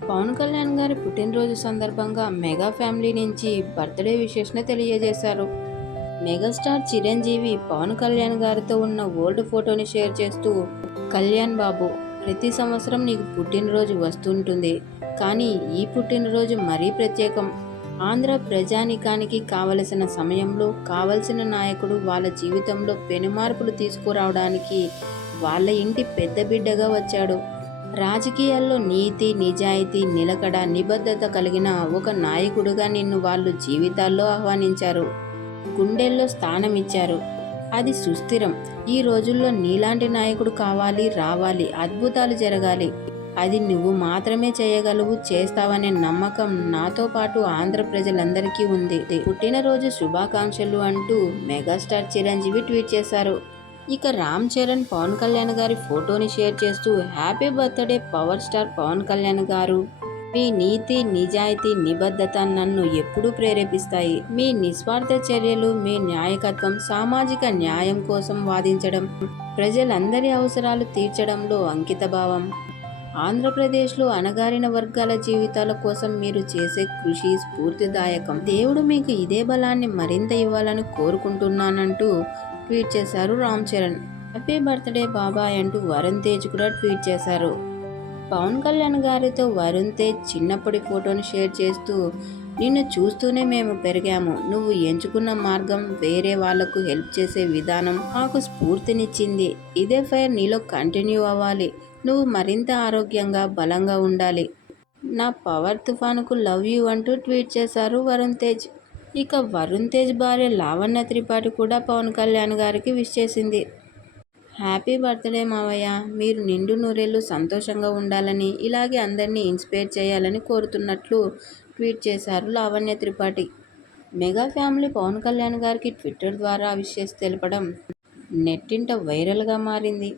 పవన్ కళ్యాణ్ గారి పుట్టినరోజు సందర్భంగా మెగా ఫ్యామిలీ నుంచి బర్త్డే విషెస్‌ని తెలియజేశారు. మెగాస్టార్ చిరంజీవి పవన్ కళ్యాణ్ గారితో ఉన్న ఓల్డ్ ఫోటోని షేర్ చేస్తూ, కళ్యాణ్ బాబు, ప్రతి సంవత్సరం నీకు పుట్టినరోజు వస్తుంటుంది. కానీ ఈ పుట్టినరోజు మరీ ప్రత్యేకం. ఆంధ్ర ప్రజానీకానికి కావలసిన సమయంలో కావలసిన నాయకుడు వాళ్ళ జీవితంలో పెనుమార్పులు తీసుకురావడానికి వాళ్ళ ఇంటి పెద్ద బిడ్డగా వచ్చాడు. రాజకీయాల్లో నీతి, నిజాయితీ, నిలకడ, నిబద్ధత కలిగిన ఒక నాయకుడిగా నిన్ను వాళ్ళు జీవితాల్లో ఆహ్వానించారు. గుండెల్లో స్థానం ఇచ్చారు. అది సుస్థిరం. ఈ రోజుల్లో నీలాంటి నాయకుడు కావాలి, రావాలి, అద్భుతాలు జరగాలి. అది నువ్వు మాత్రమే చేయగలవు, చేస్తావనే నమ్మకం నాతో పాటు ఆంధ్ర ప్రజలందరికీ ఉంది. పుట్టినరోజు శుభాకాంక్షలు అంటూ మెగాస్టార్ చిరంజీవి ట్వీట్ చేశారు. ఇక రామ్ చరణ్ పవన్ కళ్యాణ్ గారి ఫోటోని షేర్ చేస్తూ, happy birthday power star Pawan Kalyan garu. మీ నీతి, నిజాయితీ, నిబద్ధత నన్ను ఎప్పుడూ ప్రేరేపిస్తాయి. మీ నిస్వార్థ చర్యలు, మీ నాయకత్వం, సామాజిక న్యాయం కోసం వాదించడం, ప్రజలందరి అవసరాలు తీర్చడంలో అంకితభావం, ఆంధ్రప్రదేశ్లో అణగారిన వర్గాల జీవితాల కోసం మీరు చేసే కృషి స్ఫూర్తిదాయకం. దేవుడు మీకు ఇదే బలాన్ని మరింత ఇవ్వాలని కోరుకుంటున్నానంటూ ట్వీట్ చేశారు రామ్ చరణ్. హ్యాపీ బర్త్డే బాబాయ్ అంటూ వరుణ్ తేజ్ కూడా ట్వీట్ చేశారు. పవన్ కళ్యాణ్ గారితో వరుణ్ తేజ్ చిన్నప్పటి ఫోటోను షేర్ చేస్తూ, నిన్ను చూస్తూనే మేము పెరిగాము. నువ్వు ఎంచుకున్న మార్గం, వేరే వాళ్లకు హెల్ప్ చేసే విధానం మాకు స్ఫూర్తినిచ్చింది. ఇదే ఫైర్ నీలో కంటిన్యూ అవ్వాలి. నువ్వు మరింత ఆరోగ్యంగా, బలంగా ఉండాలి. నా పవర్ తుఫానుకు లవ్ యూ అంటూ ట్వీట్ చేశారు వరుణ్ తేజ్. ఇక వరుణ్ తేజ్ భార్య లావణ్య త్రిపాఠి కూడా పవన్ కళ్యాణ్ గారికి విష్ చేసింది. హ్యాపీ బర్త్డే మావయ్య, మీరు నిండు నూరేళ్లు సంతోషంగా ఉండాలని, ఇలాగే అందరినీ ఇన్స్పైర్ చేయాలని కోరుతున్నట్లు ట్వీట్ చేశారు లావణ్య త్రిపాఠి. మెగా ఫ్యామిలీ పవన్ కళ్యాణ్ గారికి ట్విట్టర్ ద్వారా విషెస్ తెలపడం నెట్టింట వైరల్గా మారింది.